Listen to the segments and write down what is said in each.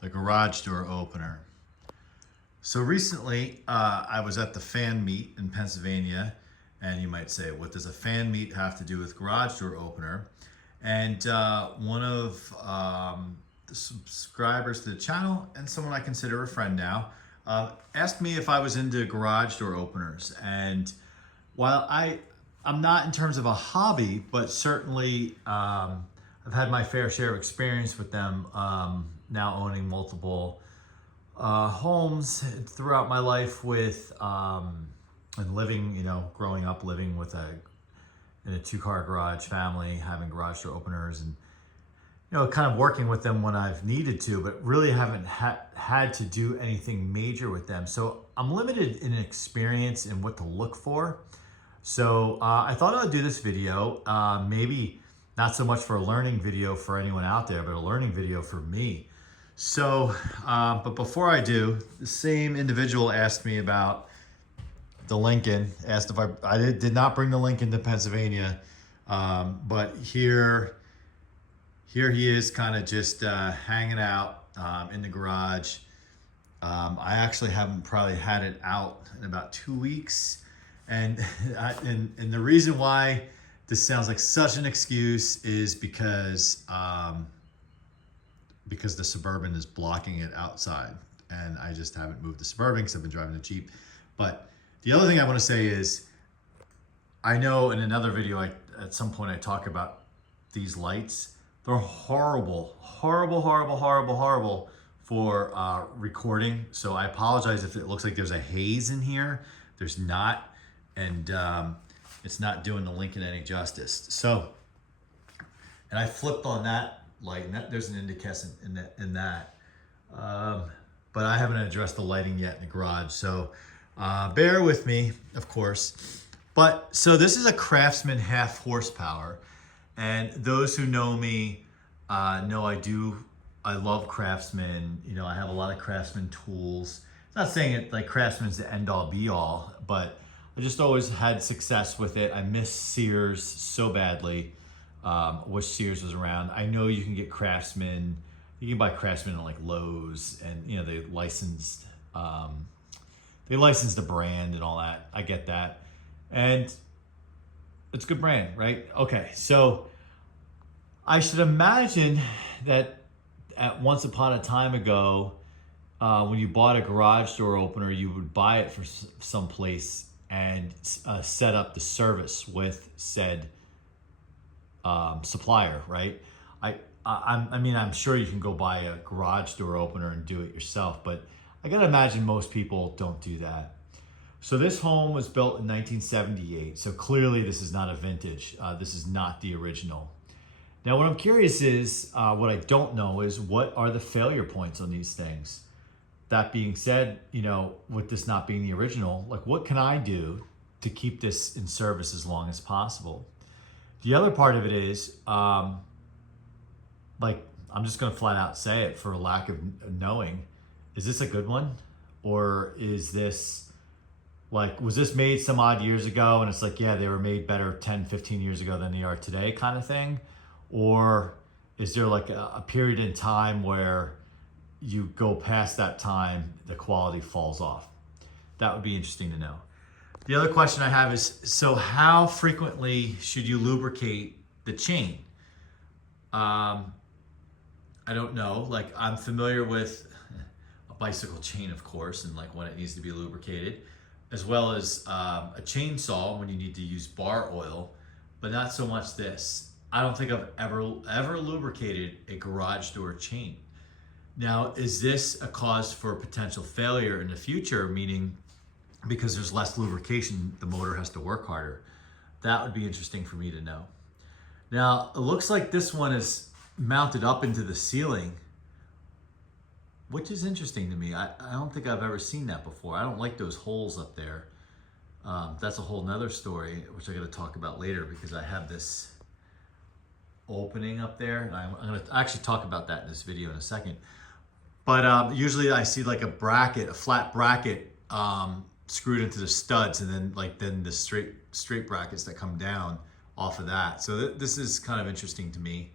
the garage door opener. So recently I was at the fan meet in Pennsylvania, and you might say, what does a fan meet have to do with garage door opener? And one of the subscribers to the channel, and someone I consider a friend now, asked me if I was into garage door openers. And while I'm not in terms of a hobby, but certainly I've had my fair share of experience with them, now owning multiple homes throughout my life with and living, growing up living with in a two-car garage family, having garage door openers, and kind of working with them when I've needed to, but really haven't had to do anything major with them. So I'm limited in experience and what to look for. So I thought I would do this video, maybe not so much for a learning video for anyone out there, but a learning video for me. So, but before I do, the same individual asked me about the Lincoln, asked if I did not bring the Lincoln to Pennsylvania, but here he is kind of just hanging out in the garage. I actually haven't probably had it out in about 2 weeks. And and the reason why this sounds like such an excuse is because the Suburban is blocking it outside, and I just haven't moved the Suburban because I've been driving the Jeep. But the other thing I want to say is, I know in another video at some point I talk about these lights. They're horrible, horrible, horrible, horrible, horrible for recording. So I apologize if it looks like there's a haze in here. There's not. And it's not doing the Lincoln any justice. So, and I flipped on that light, and there's an incandescent in that. But I haven't addressed the lighting yet in the garage. So bear with me, of course. But so this is a Craftsman half horsepower. And those who know me know I love Craftsman. I have a lot of Craftsman tools. I'm not saying it like Craftsman's the end all be all, but I just always had success with it. I miss Sears so badly. Wish Sears was around. I know you can get Craftsman. You can buy Craftsman in like Lowe's, and they licensed the brand and all that. I get that, and it's a good brand, right? Okay, so I should imagine that at once upon a time ago, when you bought a garage door opener, you would buy it for some place and set up the service with said supplier, right? I'm sure you can go buy a garage door opener and do it yourself, but I gotta imagine most people don't do that. So this home was built in 1978, so clearly this is not a vintage. This is not the original. Now what I'm curious is, what I don't know is, what are the failure points on these things? That being said, with this not being the original, like what can I do to keep this in service as long as possible? The other part of it is, I'm just gonna flat out say it for lack of knowing, is this a good one? Or is this, was this made some odd years ago and it's like, yeah, they were made better 10, 15 years ago than they are today kind of thing? Or is there like a period in time where you go past that time, the quality falls off? That would be interesting to know. The other question I have is, so how frequently should you lubricate the chain? I don't know, I'm familiar with a bicycle chain, of course, and when it needs to be lubricated, as well as a chainsaw when you need to use bar oil, but not so much this. I don't think I've ever lubricated a garage door chain. Now, is this a cause for potential failure in the future, meaning because there's less lubrication, the motor has to work harder? That would be interesting for me to know. Now, it looks like this one is mounted up into the ceiling, which is interesting to me. I don't think I've ever seen that before. I don't like those holes up there. That's a whole nother story, which I got to talk about later, because I have this opening up there, and I'm going to actually talk about that in this video in a second. But usually I see like a flat bracket screwed into the studs, and then the straight brackets that come down off of that. So this is kind of interesting to me.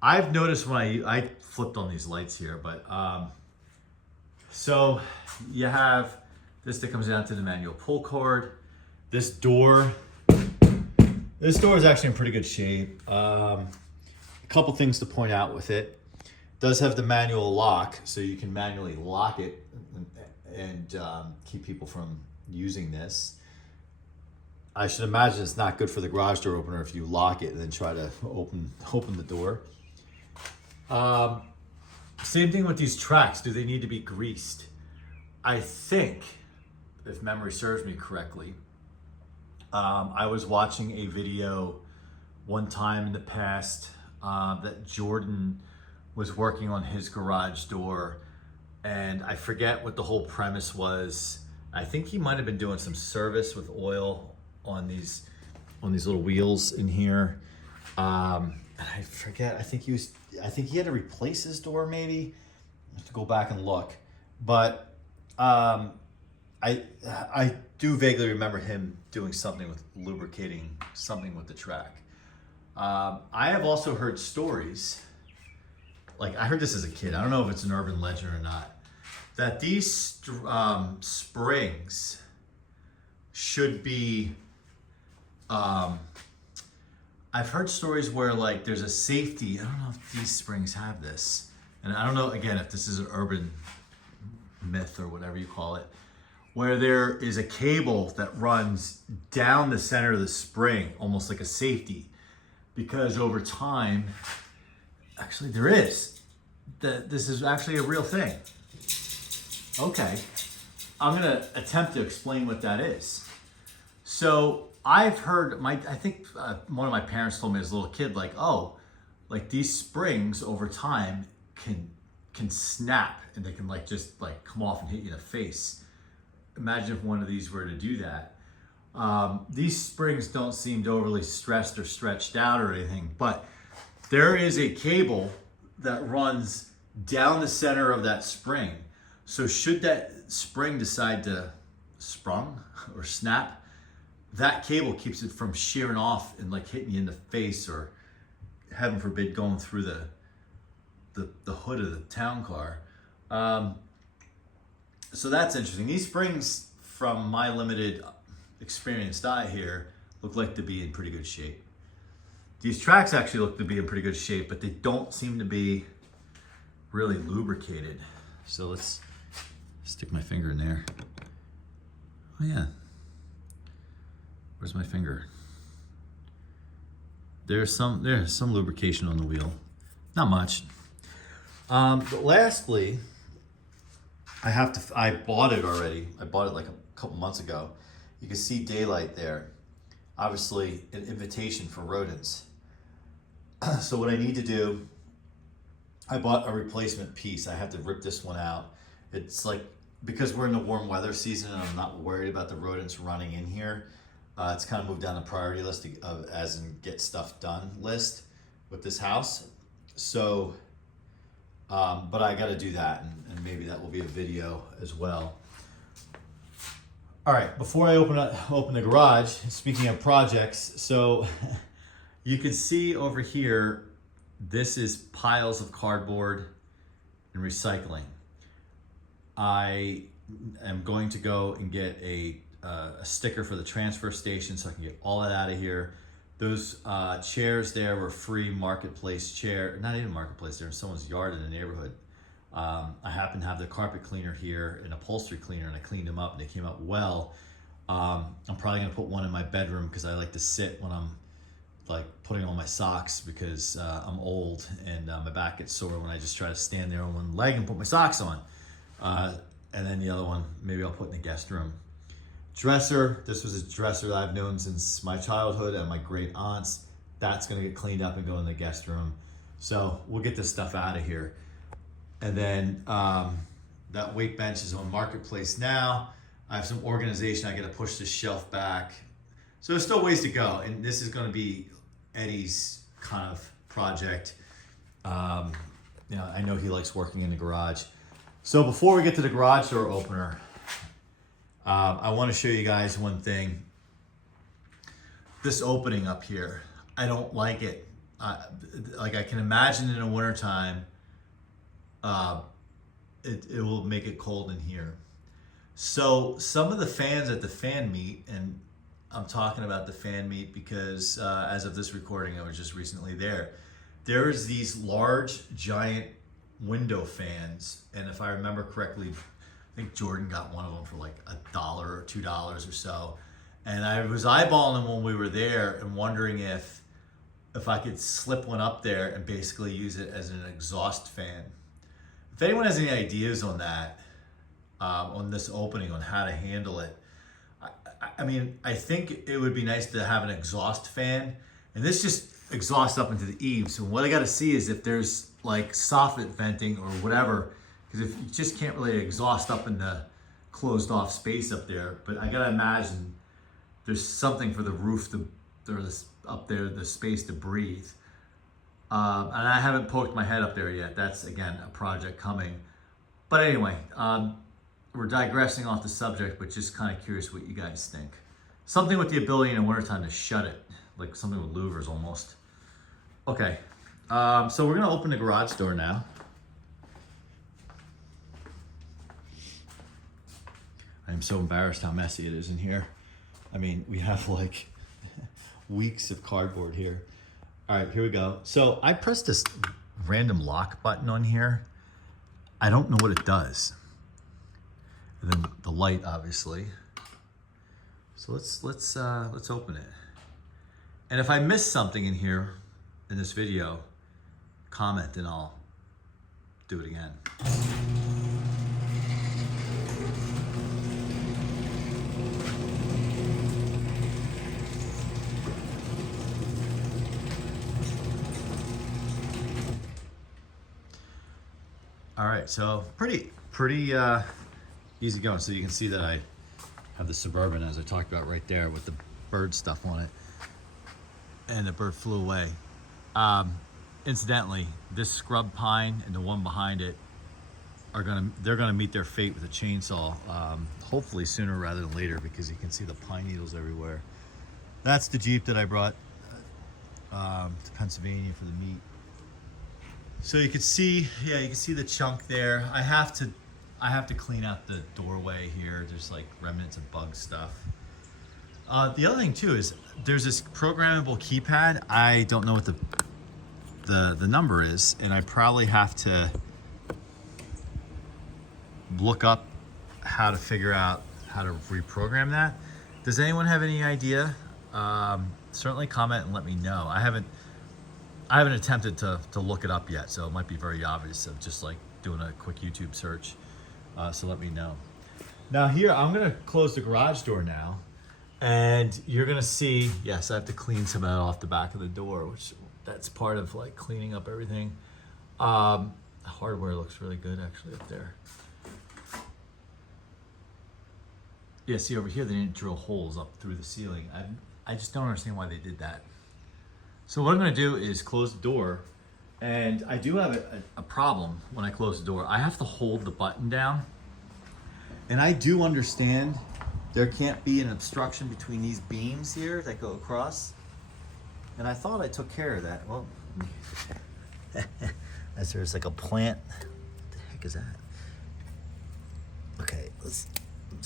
I've noticed when I flipped on these lights here, but so you have this that comes down to the manual pull cord. This door is actually in pretty good shape. A couple things to point out with it. It does have the manual lock, so you can manually lock it and keep people from using this. I should imagine it's not good for the garage door opener if you lock it and then try to open the door. Same thing with these tracks. Do they need to be greased? I think, if memory serves me correctly, I was watching a video one time in the past that Jordan was working on his garage door, and I forget what the whole premise was. I think he might have been doing some service with oil on these little wheels in here. I forget. I think he had to replace his door. Maybe I have to go back and look. But I do vaguely remember him doing something with lubricating something with the track. I have also heard stories. Like, I heard this as a kid. I don't know if it's an urban legend or not. That these springs should be. I've heard stories where, like, there's a safety. I don't know if these springs have this, and I don't know again if this is an urban myth or whatever you call it, where there is a cable that runs down the center of the spring, almost like a safety, because over time, actually there is. This is actually a real thing. Okay, I'm gonna attempt to explain what that is. So I've heard, I think one of my parents told me as a little kid, like, oh, like these springs over time can snap and they can just come off and hit you in the face. Imagine if one of these were to do that. These springs don't seem overly stressed or stretched out or anything, but there is a cable that runs down the center of that spring. So should that spring decide to sprung or snap, that cable keeps it from shearing off and hitting you in the face, or heaven forbid going through the hood of the town car. So that's interesting. These springs, from my limited experienced eye here, look like to be in pretty good shape. These tracks actually look to be in pretty good shape, but they don't seem to be really lubricated. So let's stick my finger in there. Oh yeah. Where's my finger? There's some lubrication on the wheel. Not much. But lastly, I bought it already. I bought it like a couple months ago. You can see daylight there. Obviously, an invitation for rodents. So what I need to do, I bought a replacement piece. I have to rip this one out. It's because we're in the warm weather season and I'm not worried about the rodents running in here. It's kind of moved down the priority list as in get stuff done list with this house. So, but I got to do that, and maybe that will be a video as well. All right, before I open the garage, speaking of projects, so you can see over here, this is piles of cardboard and recycling. I am going to go and get a sticker for the transfer station so I can get all that out of here. Those chairs there were free marketplace chair, not even marketplace, they're in someone's yard in the neighborhood. I happen to have the carpet cleaner here and upholstery cleaner, and I cleaned them up and they came out well. I'm probably gonna put one in my bedroom because I like to sit when I'm putting on my socks, because I'm old and my back gets sore when I just try to stand there on one leg and put my socks on. And then the other one, maybe I'll put in the guest room. Dresser, this was a dresser that I've known since my childhood and my great aunts. That's gonna get cleaned up and go in the guest room. So we'll get this stuff out of here. And then that weight bench is on Marketplace now. I have some organization. I gotta push this shelf back. So there's still ways to go. And this is gonna be Eddie's kind of project. I know he likes working in the garage. So before we get to the garage door opener, I want to show you guys one thing. This opening up here, I don't like it. like I can imagine in the wintertime, it will make it cold in here. So some of the fans at the fan meet, and I'm talking about the fan meet because as of this recording, I was just recently there. There's these large, giant window fans, and if I remember correctly, I think Jordan got one of them for like $1 or $2 or so. And I was eyeballing them when we were there and wondering if I could slip one up there and basically use it as an exhaust fan. If anyone has any ideas on that, on this opening, on how to handle it, I mean, I think it would be nice to have an exhaust fan, and this just exhausts up into the eaves. So what I got to see is if there's like soffit venting or whatever, because if you just can't really exhaust up in the closed off space up there. But I got to imagine there's something for the roof to, or this up there, the space to breathe. And I haven't poked my head up there yet. That's again a project coming. But anyway, we're digressing off the subject, but just kind of curious what you guys think. Something with the ability in the wintertime to shut it, like something with louvers almost. Okay, so we're gonna open the garage door now. I am so embarrassed how messy it is in here. I mean, we have like weeks of cardboard here. All right, here we go. So I pressed this random lock button on here. I don't know what it does. And then the light, obviously. So let's open it. And if I miss something in here in this video, comment and I'll do it again. All right, so pretty easy going. So you can see that I have the Suburban, as I talked about right there, with the bird stuff on it, and the bird flew away. Incidentally, this scrub pine and the one behind it they're gonna meet their fate with a chainsaw, hopefully sooner rather than later, because you can see the pine needles everywhere. That's the Jeep that I brought to Pennsylvania for the meet. So you can see, yeah, you can see the chunk there. I have to clean out the doorway here. There's like remnants of bug stuff. The other thing too is there's this programmable keypad. I don't know what the number is, and I probably have to look up how to figure out how to reprogram that. Does anyone have any idea? Certainly comment and let me know. I haven't attempted to look it up yet, so it might be very obvious of just like doing a quick YouTube search. So let me know. Now here, I'm gonna close the garage door now, and you're gonna see, yes, I have to clean some of that off the back of the door, which that's part of like cleaning up everything. The hardware looks really good actually up there. Yeah, see over here, they didn't drill holes up through the ceiling. I just don't understand why they did that. So what I'm gonna do is close the door, and I do have a problem when I close the door. I have to hold the button down, and I do understand there can't be an obstruction between these beams here that go across, and I thought I took care of that. Well, as there's like a plant. What the heck is that? Okay, looks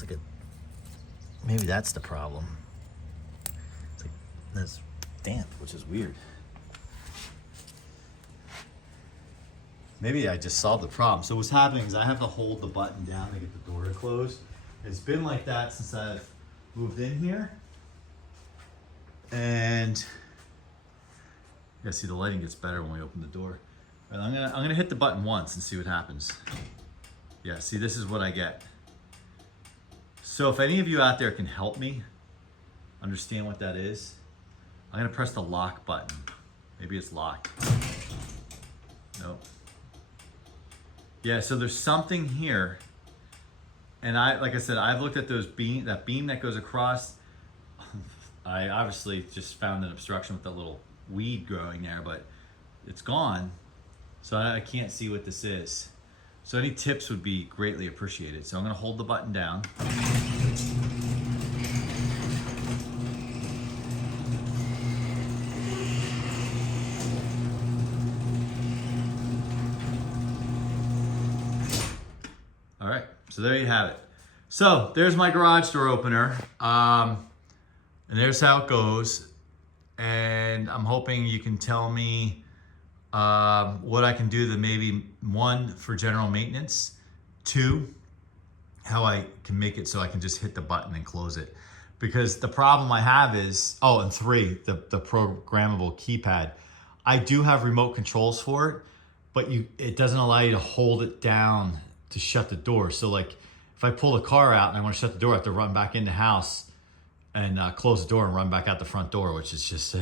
like maybe that's the problem. It's like, that's damp, which is weird. Maybe I just solved the problem. So what's happening is I have to hold the button down to get the door to close. It's been like that since I've moved in here. And yeah, see, the lighting gets better when we open the door. And I'm gonna hit the button once and see what happens. Yeah, see, this is what I get. So if any of you out there can help me understand what that is, I'm gonna press the lock button. Maybe it's locked. Nope. Yeah, so there's something here, and like I said, I've looked at that beam that goes across. I obviously just found an obstruction with that little weed growing there, but it's gone, so I can't see what this is. So any tips would be greatly appreciated. So I'm gonna hold the button down. So there you have it. So there's my garage door opener. And there's how it goes. And I'm hoping you can tell me what I can do to maybe, 1, for general maintenance, 2, how I can make it so I can just hit the button and close it. Because the problem I have is, oh, and 3, the programmable keypad. I do have remote controls for it, but it doesn't allow you to hold it down to shut the door. So like if I pull the car out and I want to shut the door, I have to run back in the house and close the door and run back out the front door, which is just,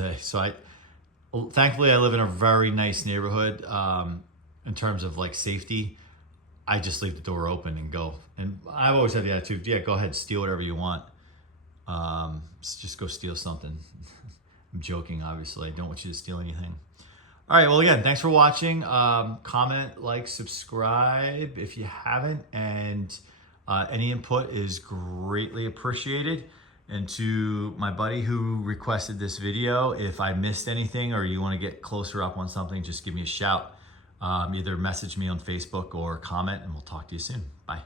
thankfully I live in a very nice neighborhood in terms of like safety. I just leave the door open and go. And I've always had the attitude, yeah, go ahead, steal whatever you want. Just go steal something. I'm joking, obviously. I don't want you to steal anything. All right, well, again, thanks for watching. Comment, like, subscribe if you haven't, and any input is greatly appreciated. And to my buddy who requested this video, if I missed anything or you want to get closer up on something, just give me a shout. Either message me on Facebook or comment, and we'll talk to you soon. Bye.